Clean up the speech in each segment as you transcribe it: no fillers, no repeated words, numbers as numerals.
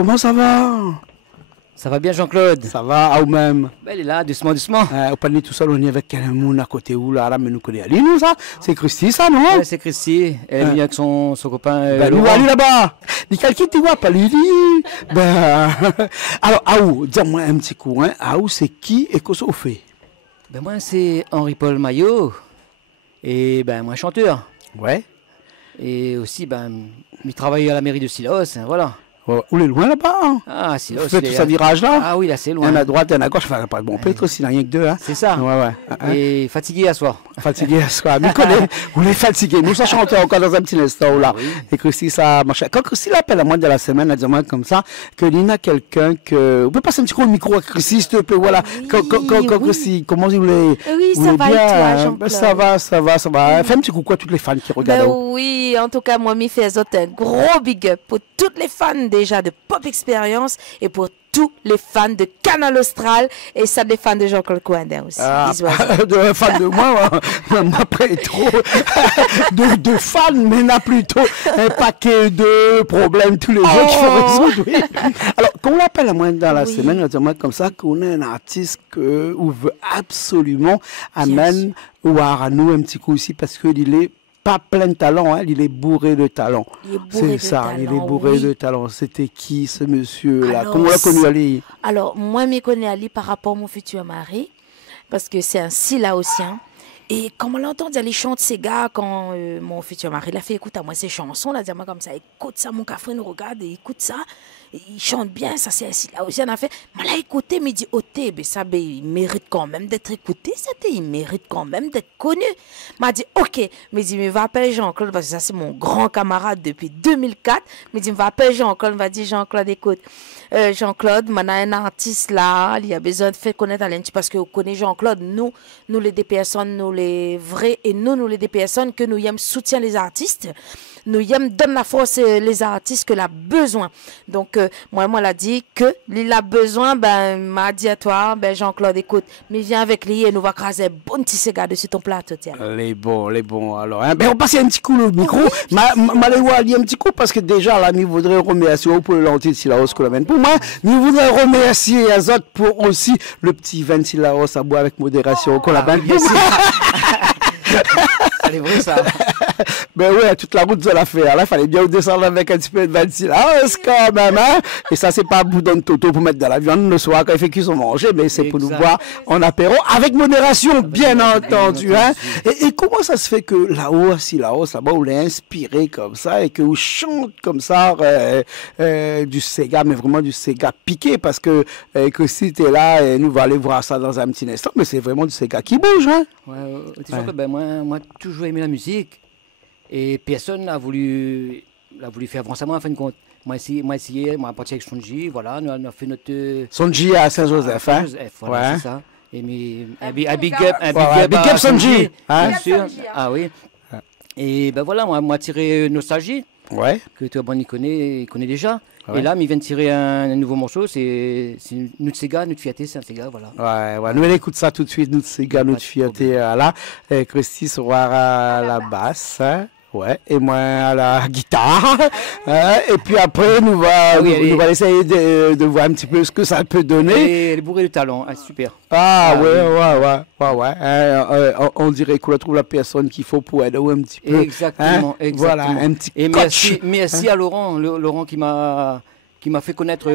comment ça va? Ça va bien, Jean-Claude? Ça va, à vous-même? Ben, il est là, doucement, doucement. On parle tout seul, on est avec quelqu'un à côté où là, mais nous connaissons. Ali, nous, ça? C'est Christy, ça, non? Ouais, c'est Christy. Elle est venue avec son copain. Ben, nous, allons là-bas. Ni quelqu'un qui voit pas Lily. Ben, alors, Aou, dis-moi un petit coup, hein. Aou, c'est qui et qu'est-ce qu'on fait? Ben, moi, c'est Henri-Paul Maillot. Et ben, moi, chanteur. Ouais. Et aussi, ben, il travaille à la mairie de Silos, hein, voilà. On est loin là-bas. Hein. Ah, Silos. Vous faites tout ça virage là? Ah oui, là, c'est loin. Un à droite, un à gauche. Enfin, bon, peut-être aussi, il n'y a rien que deux. Hein. C'est ça. Ouais, ouais. Et fatigué à soir. Fatigué à soir. Mais connaît, on est fatigué. Nous, ça chante encore dans un petit instant là. Oui. Et Christy, ça marche. Quand Christy l'appelle à moi de la semaine, elle dit moi comme ça, que Lina, quelqu'un que. Vous pouvez passer un petit coup de micro à Christy, s'il te plaît. Voilà. Quand Christy, comment vous voulez? Oui, ça va bien, et toi, hein? Jean-Claude? Ça va. Fais un petit coucou à toutes les fans qui regardent. Oui, en tout cas, moi, m'y fais un gros big up pour toutes les fans déjà de Pop Experience et pour tous les fans de Canal Austral et ça des fans de Jean-Claude Coindin aussi. De fans de moi, après trop de fans, mais n'a plutôt un paquet de problèmes tous les jours qu'il faut résoudre. Oui. Alors, quand on l'appelle à moi dans la semaine, on dit comme ça qu'on est un artiste que on veut absolument amener ou à nous un petit coup aussi parce qu'il est pas plein de talent, hein, il est bourré de talent. C'est ça, il est bourré de talent. C'était qui ce monsieur-là? Comment on l'a connu Ali? Alors, moi, je connais Ali par rapport à mon futur mari, parce que c'est un Silaosien. Et comme on l'entend, il chante ses gars quand mon futur mari l'a fait écoute à moi ces chansons, là, moi comme ça, écoute ça, mon café nous regarde, et écoute ça. Il chante bien, ça c'est un Silaosien. On a fait, mais là, écoutez, mais il dit, ça, il mérite quand même d'être écouté, il mérite quand même d'être connu. M'a dit, ok, mais il dit, mais va appeler Jean-Claude, parce que ça c'est mon grand camarade depuis 2004. Mais il dit, va appeler Jean-Claude, va dire, Jean-Claude, écoute, Jean-Claude, maintenant un artiste là, il y a besoin de faire connaître Alain, parce que vous connaissez Jean-Claude, nous les des personnes, nous les vrais, et nous les des personnes que nous aimons soutien les artistes. Nous aimons donne la force les artistes que l'a besoin. Donc moi l'a dit que il a besoin m'a dit à toi Jean-Claude écoute mais viens avec lui et nous va craser bon petit cigare dessus ton plateau tiens. Les bons alors hein? On passe un petit coup le micro aller un petit coup parce que déjà là nous voudrais remercier pour le lentille de Silaos que l'amène pour moi nous voudrais remercier les autres pour aussi le petit vin de Silaos à boire avec modération qu'on l'amène. C'est vrai ça. Ben ouais, toute la route de l'affaire. Là, il fallait bien descendre avec un petit peu de ventile. Quand même, hein? Et ça, c'est pas boudin de toto pour mettre de la viande le soir quand il fait qu'ils sont mangés, mais c'est pour nous boire en apéro avec modération, bien entendu, hein? Et comment ça se fait que là-haut, là-bas, on est inspiré comme ça et que on chante comme ça du Sega, mais vraiment du Sega piqué parce que si t'es là, et nous va aller voir ça dans un petit instant, mais c'est vraiment du Sega qui bouge, hein? Ouais, moi, toujours aimé la musique. Et personne n'a voulu faire avancer moi en fin de compte. Moi, essayé, moi, parti avec Sonji, voilà, nous avons fait notre. Sonji à Saint-Joseph, hein? Saint-Joseph, voilà, c'est ça. Et un big up Sonji, hein? Bien sûr. Ah oui. Et ben voilà, moi, tiré Nostalgie. Ouais. Que toi, bon, il connaît déjà. Ouais. Et là, il vient de tirer un nouveau morceau, c'est notre Sega, notre fierté, c'est un Sega, voilà. Ouais, nous on écoute ça tout de suite, notre Sega, notre fierté, là. Christy sera à la basse, hein. Ouais, et moi à la guitare. Et puis après, nous va essayer de voir un petit peu ce que ça peut donner. Elle est bourrée de talent, super. Ouais. On dirait qu'on trouve la personne qu'il faut pour aider un petit peu. Exactement. Voilà, un petit et merci à Laurent qui m'a fait connaître,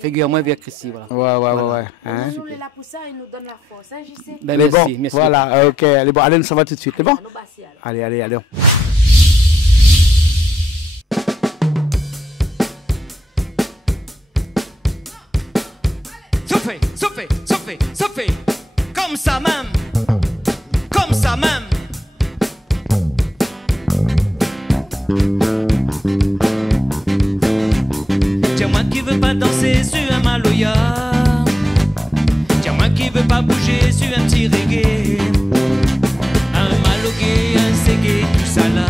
figure-moi vers Christy. Voilà. Ouais. Hein? Nous, là pour ça, il nous donne la force, hein, JC. Merci. Voilà, ok. Allez, allez, ça va tout de suite, c'est bon? Allez. Soufflez, comme ça même. Tiens-moi qui veut pas danser sur un maloya. Tiens-moi qui veut pas bouger sur un petit reggae. Un malogué, un ségué, tout ça là.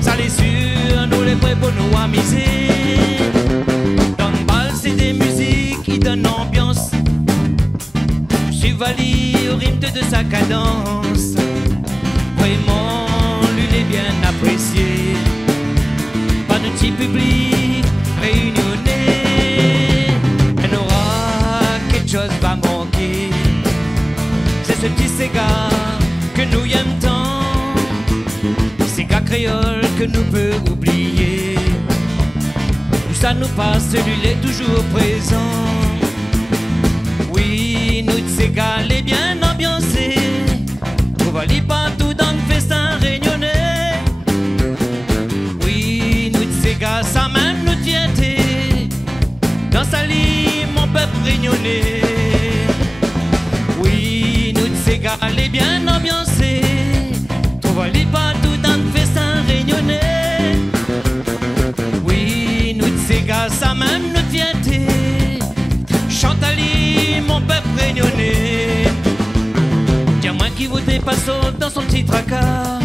Ça les sûr, nous les prêts pour nous amuser. Dans le bal, c'est des musiques qui donnent ambiance. Chevalier au rythme de sa cadence. Vraiment, lui, il est bien apprécié. Pas de petit public, mais que nous peut oublier. Où ça nous passe, celui-là est toujours présent. Oui, nous t'ségalés bien ambiancés. Trouve aller partout dans le festin réunionnais. Oui, nous t'ségalés, ça même nous tienté. Dans sa lit, mon peuple réunionnais. Oui, nous t'ségalés bien ambiancés. Trouve aller partout dans le festin réunionnais. Oui, nous t'ségalés, ça même nous tienté. Chantali, mon peuple réunionnais. Dis-moi qui votait pas saute dans son petit tracas.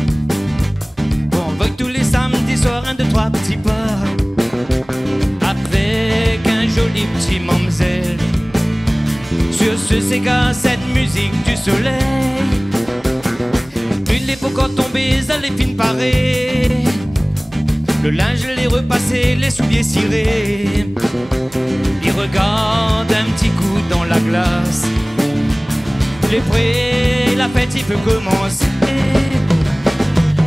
On veut que tous les samedis soirs, 1, 2, 3 petits pas. Avec un joli petit mamzelle. Sur ce Sega, cette musique du soleil. Plus l'époque a tombé, ça les fines parées. Le linge, les repassés, les souliers cirés. Il regarde un petit coup dans la glace. Les prêts, la fête, il peut commencer.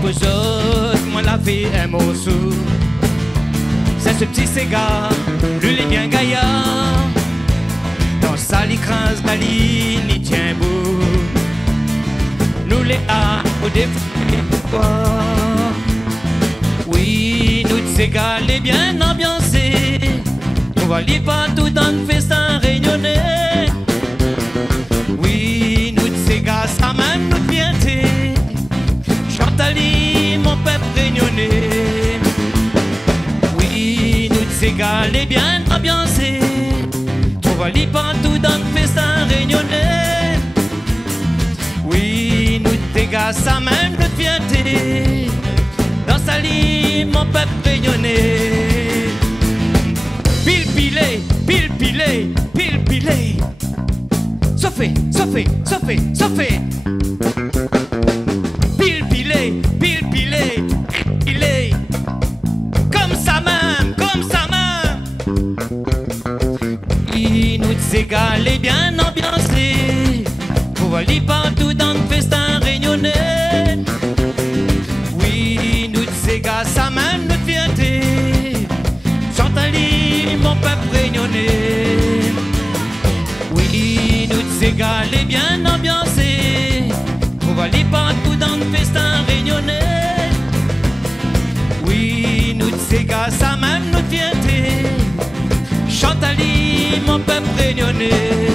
Pour autres, moi, la fait un morceau. C'est ce petit Sega, lui, il est bien gaillard. Dans sa licrase, la ligne, il tient beau. Nous, les A, au défaut. Oui, nous, t'ségalés bien ambiancés. On va lire partout dans le festin réunionnais. Oui, nous t'ségalés, ça même nous piété. Chantali, mon peuple réunionnais. Oui, nous t'ségalés bien ambiancés. On va lire partout dans le festin réunionnais. Oui, nous t'ségalés, ça même nous piété. Dans sa lit, mon peuple réunionnais. Pile pilé, pile pilé, pile pilé. Sauvé, sauvé, sauvé, sauvé. Pile pilé, pile pilé, pilé. Comme ça même, comme ça même. Il nous t'ségalés bien ambiancés. Pour aller partout dans le festin réunionnais. Oui, nous t'ségalés, ça même nous fierté. Chantali, mon peuple réunionnais. Oui, nous t'ségalés bien ambiancés. On va aller partout dans le festin réunionnais. Oui, nous t'ségalés, ça même nous fierté. Chantali, mon peuple réunionnais.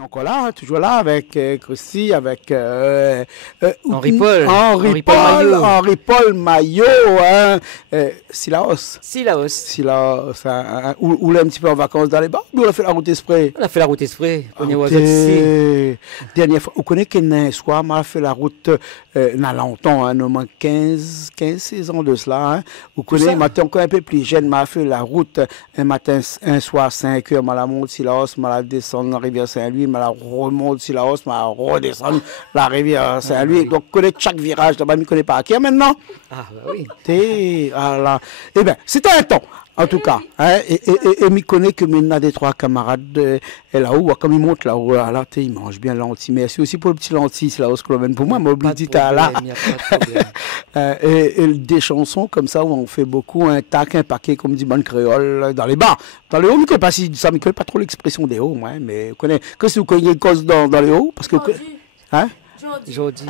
Encore là, toujours là avec Christy, avec Henri-Paul. Henri-Paul Maillot, hein, Silaos. Où il est un petit peu en vacances dans les bars, mais on a fait la route exprès. On a fait la route exprès. On est aux dernière fois, vous connaissez qu'un soir, on a fait la route, n'a longtemps, hein, nous manque 15, 16 ans de cela. Hein. Vous connaissez, matin encore un peu plus jeune, m'a fait la route un matin, un soir, 5 heures, m'a la monte Silaos, m'a la descendre dans la rivière Saint-Louis, m'a la remonte Silaos, m'a redescendre la rivière Saint-Louis. Donc, connaît chaque virage, là-bas, je ne connais pas. Qui est maintenant? Ah, bah oui. Eh bien, c'était un temps. En tout cas, hein, et je connais que maintenant des 3 camarades là-haut, comme ils montent là-haut, là, ils mangent bien lentilles. Merci aussi pour le petit lentilles, là, au Scloven. Pour moi, m'oublie là. Et des chansons comme ça où on fait beaucoup un tac, un paquet, comme dit bonne créole, dans les bars. Dans les hauts, je ne connais pas si ça, je ne connais pas trop l'expression des hauts, moi, mais je connais. Que si vous connaissez une cause dans les hauts, parce que. Hein? Jodi.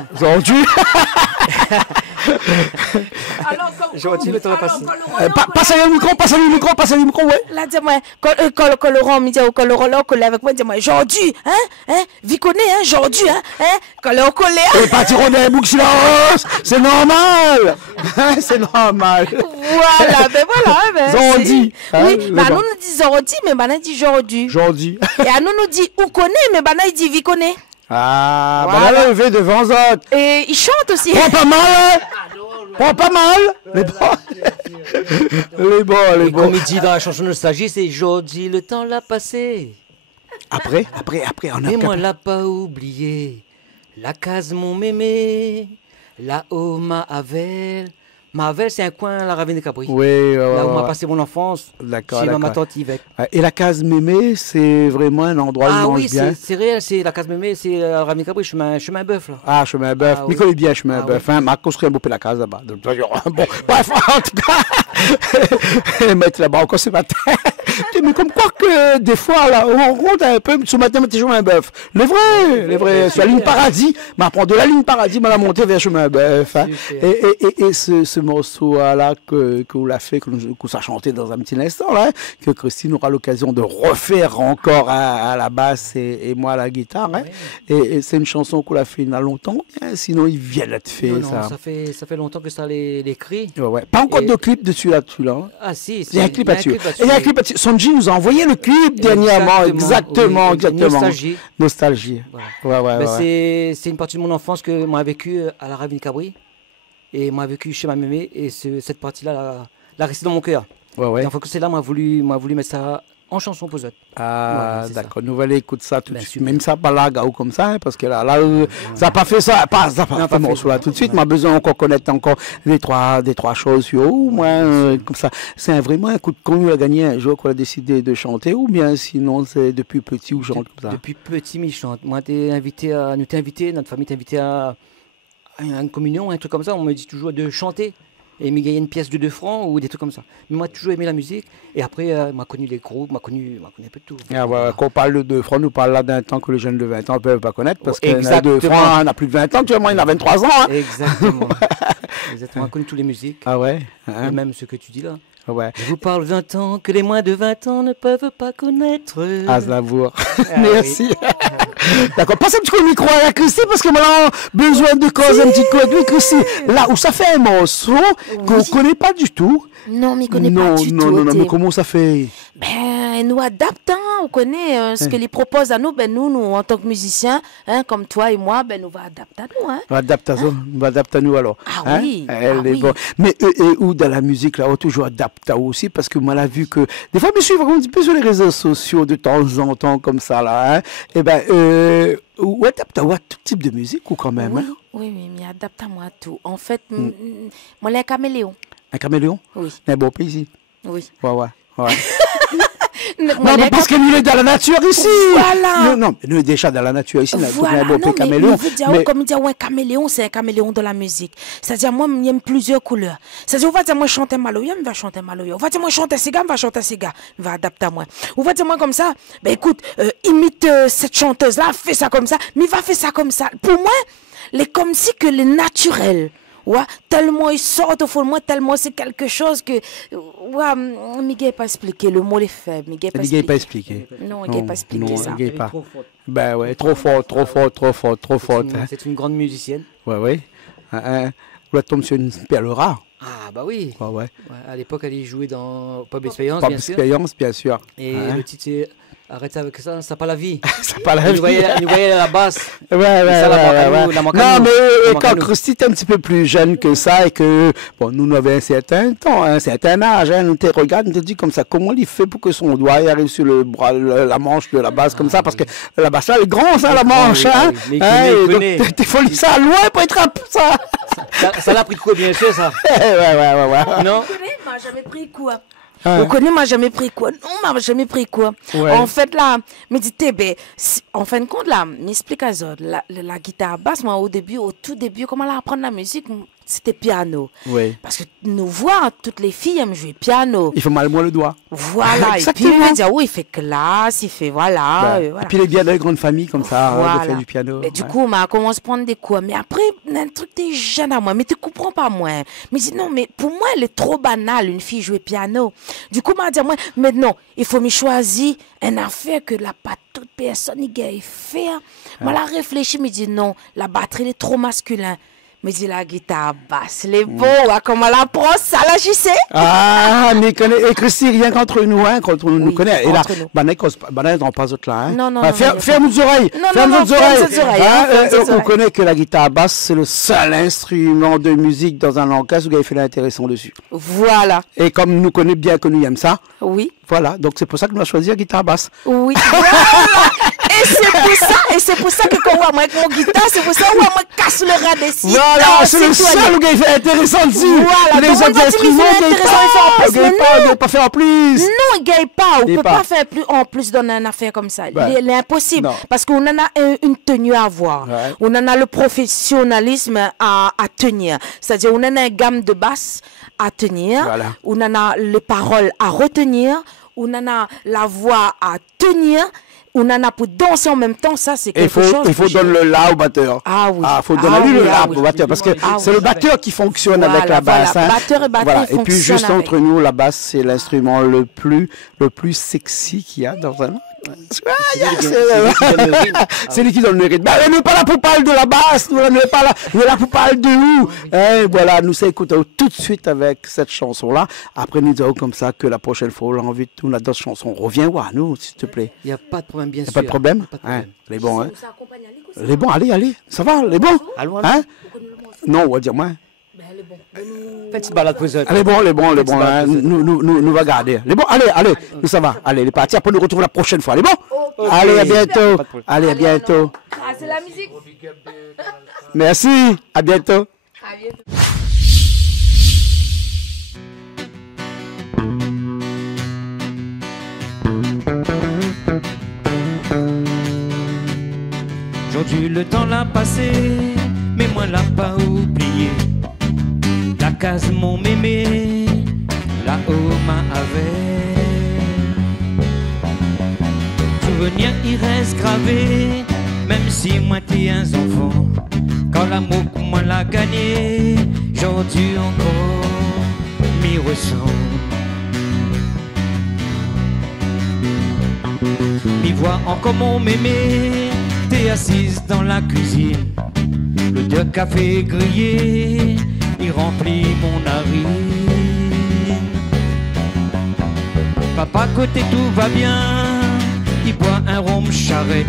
Alors, Jodi, le temps va passer. Passez le micro, ouais. Là, dis-moi, quand Laurent me dit, quand Laurent là, collé avec moi, dis-moi, Jordi, hein, Viconné, hein, Jordi, hein, quand Laurent collé. Et pas tirer des boucs silence, c'est normal. C'est normal. Voilà, ben voilà. Jordi. Oui, mais à nous nous dit Jordi, mais maintenant il dit Jordi. Jordi. Et à nous nous dit où connaît, mais maintenant il dit Viconné. Ah, voilà. Bah là, levé devant autres. Et il chante aussi. Prends pas mal, hein? Prends pas mal. Les bons. Comme il dit dans la chanson Nostalgie, c'est Jordi, le temps l'a passé. Après, on a. Mais moi, l'a pas oublié. La case, mon mémé. La Oma Avel. Marvel, c'est un coin à la Ravine des Cabris. Oui, Là où on a passé mon enfance. D'accord, Chez ma d'accord. tante Yvette. Et la case Mémé, c'est vraiment un endroit où on Ah mange oui, bien. c'est réel, c'est la case Mémé, c'est la Ravine des Cabris, chemin bœuf là. Ah, chemin bœuf. Ah, Je oui. connais bien chemin Ah, bœuf. Hein. Ma construit un beau peu la case là-bas. Donc, bon, bref, en tout cas, mettre là-bas encore ce matin. Mais comme quoi que des fois, là, on rencontre un peu, ce matin, on chemin bœuf. Les vrais, sur la ligne paradis. Mais prendre de la ligne paradis, on la monter vers chemin bœuf. Hein. Et ce morceau-là que vous l'a fait, que ça a chanté dans un petit instant, là, que Christine aura l'occasion de refaire encore à la basse et moi à la guitare. Hein. Et c'est une chanson qu'on l'a fait il y a longtemps, hein, sinon il vient d'être fait. Non, ça. Ça fait longtemps que ça l'écrit. Ouais. Pas encore de clip dessus là-dessus. Là. Ah si, Il y a un clip là-dessus. Il y a un clip là-dessus. Sonji nous a envoyé le clip dernièrement. Exactement. Nostalgie. Nostalgie. Voilà. Ouais. C'est une partie de mon enfance que moi vécu à la Ravine Cabri et moi vécu chez ma mémé et cette partie-là l'a resté dans mon cœur. Ouais. Et en fait que c'est là m'a voulu mettre ça en chanson pour eux. Ah, voilà, d'accord. Nous allons écouter ça tout de suite. Super. Même ça, pas là, ou comme ça, hein, parce que là, ça n'a pas fait ça. Ça n'a pas fait morceau là tout de suite. M'a besoin encore connaître encore des trois choses sur ou moins comme ça. C'est vraiment un coup de con. Il a gagné un jour qu'on a décidé de chanter, ou bien sinon c'est depuis petit ou chante comme ça. Depuis petit, je chante. Moi, notre famille t'est invité à une communion, un truc comme ça. On me dit toujours de chanter. Et me gagner une pièce de 2 francs ou des trucs comme ça. Mais moi, j'ai toujours aimé la musique. Et après, m'a connu les groupes, m'a connu un peu de tout. Ah, voilà. Quand on parle de 2 francs, nous parle là d'un temps que les jeunes de 20 ans ne peuvent pas connaître. Parce que 2 francs, on a plus de 20 ans, tu vois, moi, il a 23 ans. Hein. Exactement. On a connu toutes les musiques. Ah ouais. Et même ce que tu dis là. Ouais. Je vous parle 20 ans que les moins de 20 ans ne peuvent pas connaître. Aznavour. Merci. D'accord. Passe un petit coup le micro à Christy parce que maintenant, besoin de causer un petit coup avec lui, Christy. Là où ça fait un morceau qu'on ne connaît pas du tout. Non, mais connaît pas du tout. Non, mais comment ça fait? Ben, nous adaptons, on connaît ce que les proposent à nous. Ben, nous, en tant que musiciens, hein, comme toi et moi, ben, nous va adapter à nous. Hein. On adapte à nous alors. Ah oui. Elle est bonne. Mais où dans la musique, là, on toujours adapte à aussi parce que moi, on a vu que des fois, je me suis un petit peu sur les réseaux sociaux de temps en temps comme ça, là. Hein, et ben, ou adapte à tout type de musique ou quand même. Oui, hein? oui, mais adapte à moi tout. En fait, moi, je suis un caméléon. Un caméléon? Oui. Un beau pays ici. Oui. Ouais. Non, mais parce que nous, est dans la nature ici. Voilà. Non, nous, déjà dans la nature ici. Voilà, un beau non, caméléon. Mais comme dire, un caméléon, c'est un caméléon de la musique. C'est-à-dire, moi, j'aime plusieurs couleurs. C'est-à-dire, on va dire, moi, chanter maloya, je vais chanter maloya. On va dire, moi, chanter Sega, je vais chanter Sega. Je vais adapter à moi. On va dire, moi, comme ça, ben écoute, imite cette chanteuse-là, fais ça comme ça, mais va faire ça comme ça. Pour moi, les comme si que les naturels. Ouais, tellement ils sortent au fond de moi, tellement c'est quelque chose que. Ouais, Miguel pas expliqué, le mot est faible. Miguel pas expliqué. Non, Miguel pas expliqué ça. Miguel pas. Trop forte. Ben ouais, trop forte. C'est une grande musicienne. Ouais. Vous tombe sur une perle rare. Ah, bah oui. Ouais. À l'époque, elle y jouait dans Pub Expérience, Pub bien sûr. Expérience, bien sûr. Et le titre, c'est Arrêtez avec ça, ça n'a pas la vie. Ça n'a pas la vie. Il voyait la basse. Ouais. Non, mais quand Christy était un petit peu plus jeune que ça et que, bon, nous avions un certain temps, un certain âge, hein, nous te regarde, nous te dit comme ça, comment il fait pour que son doigt arrive sur le bras, la manche de la basse comme ça, parce que la basse là, elle est grande, ça, la manche, hein. Mais il connaît. Donc, t'es folie ça loin pour être un peu ça. Ça l'a pris de quoi, bien sûr, ça. Ouais. Non. On m'a jamais pris quoi. On connaît, m'a jamais pris quoi. Non, m'a jamais pris quoi. Ouais. En fait, là, me dit, en fin de compte, là, m'explique à Zod, la guitare basse, moi, au tout début, comment là apprendre la musique, c'était piano. Oui. Parce que nous voir, toutes les filles aiment jouer piano. Il fait mal moins le doigt. Voilà. Et puis, il me dit, oui, il fait classe, il fait, voilà. Et puis, il est bien dans les grandes familles comme ça, voilà. de faire du piano. Et du coup, on commence à prendre des cours. Mais après, un truc des jeunes à moi, mais tu comprends pas moi. Mais je dis non, mais pour moi, elle est trop banale, une fille jouer piano. Du coup, m'a dit moi, mais non, il faut me choisir une affaire que pas toute personne y gagne faire. Moi, la réfléchi, me dit non, la batterie elle est trop masculin. Me dit la guitare basse, les beaux, comment la prend ça là, j'y sais. Ah, mais connaît, et Christy, rien qu'entre nous, hein, quand on nous connaît. Et là, banane, on passe autre là, hein. Non. Ferme vos oreilles. Ferme vos oreilles. On connaît que la guitare basse, c'est le seul instrument de musique dans un langage où il y a fait l'intéressant dessus. Voilà. Et comme nous connaissons bien que nous aimons ça. Oui. Voilà, donc c'est pour ça que nous avons choisi la guitare basse. Oui. Voilà. Et c'est pour ça que quand on voit avec mon guitare, c'est pour ça que moi casse le rat des sites. Voilà, c'est le seul qui fait intéressant dessus. Voilà, les autres instruments, il ne pas faire en plus. Non, il ne gagne pas. On ne peut pas faire plus en plus dans une affaire comme ça. Il est impossible. Parce qu'on en a une tenue à avoir. On en a le professionnalisme à tenir. C'est-à-dire, on en a une gamme de basse à tenir. On en a les paroles à retenir. On en a la voix à tenir. On en a pour danser en même temps, ça c'est quelque chose. Il faut donner le la au batteur. Ah oui. Il faut donner le la au batteur parce que c'est le batteur qui fonctionne avec la basse. Voilà. Batteur et batteur fonctionnent. Et puis juste entre nous, la basse c'est l'instrument le plus sexy qu'il y a dans un. C'est lui qui donne le rythme. Mais nous n'est pas là pour parler de la basse, nous n'est pas là, nous sommes là pour parler de où. Et voilà, nous écoutons tout de suite avec cette chanson-là. Après, nous disons comme ça que la prochaine fois, on a envie de nous la d'autres chansons. Reviens voir nous, s'il te plaît. Il n'y a pas de problème, bien sûr. Pas de problème. Les bons, hein. Les bons, allez, ça va, les bons. Hein? Non, on va dire moi. Faites une balade pour eux. Allez, bon, hein. Nous va garder. Les bons, allez, nous ça va. Allez, les partis, après nous retrouvons la prochaine fois. Les bons? Allez, à bientôt. Allez, à bientôt. Ah, c'est la musique. Merci, à bientôt. À bientôt. Aujourd'hui le temps l'a passé, mais moi l'a pas oublié. La case mon mémé, là-haut m'a avait. Souvenir il reste gravé, même si moi t'es un enfant. Quand l'amour que moi l'a gagné, aujourd'hui encore m'y ressent. M'y vois encore mon mémé, t'es assise dans la cuisine. Le de café grillé, il remplit mon narine. Papa côté tout va bien, il boit un rhum charrette.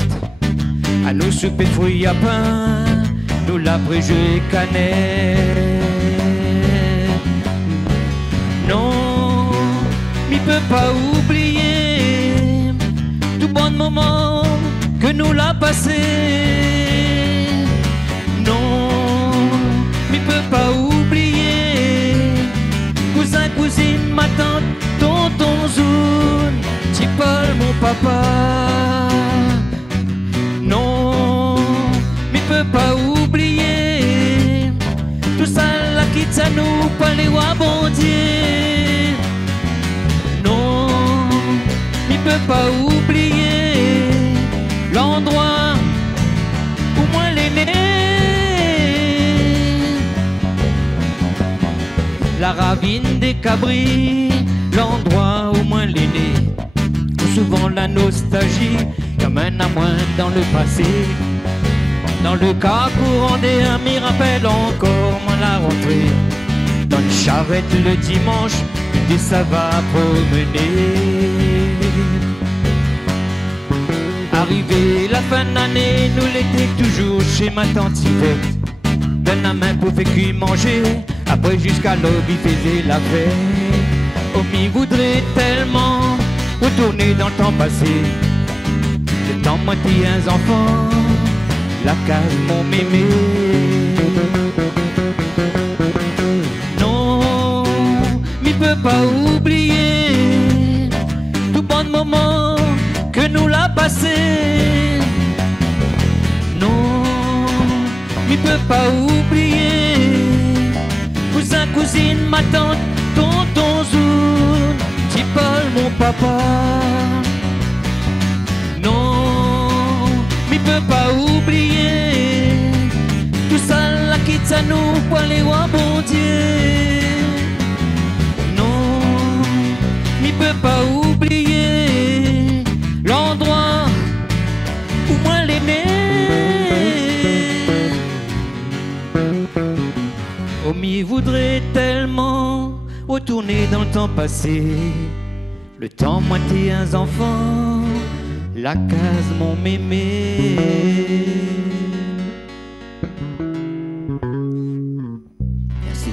À nos soupers de fruits à pain, nous l'a préjoué canette. Non, il peut pas oublier tout bon moment que nous l'a passé. Non, il peut pas oublier cousin, cousine, ma tante, tonton Zoun, petit Paul, mon papa. Non, il peut pas oublier tout ça là qui t'a nous pas les rois bon Dieu. Non, il peut pas oublier l'endroit où moi l'aîné. La ravine des cabris, l'endroit où moi l'aîné. Souvent la nostalgie m'amène à moins dans le passé. Dans le cas courant des amis rappelle encore moi la rentrée. Dans une charrette le dimanche, des ça va promener. Arrivé la fin d'année, nous l'été toujours chez ma tante Yvette. Donne la main pour faire cuire manger, après jusqu'à l'aube il faisait la fête. Oh m'y voudrait tellement retourner dans le temps passé. Le temps moi t'es un enfant, la case mon mémé. Non, m'y peut pas oublier tout bon moment que nous l'a passé. Non, m'y peut pas oublier cousin, cousine, ma tante, tonton Zoun, petit Paul, mon papa. Non, m'y peut pas oublier tout ça là qui t'a nous pour les rois bon Dieu. Non, m'y peut pas oublier l'endroit où moi l'aimais. Oh m'y voudrait tellement retourner dans le temps passé. Le temps moi t'es un enfant, la case mon mémé. Merci.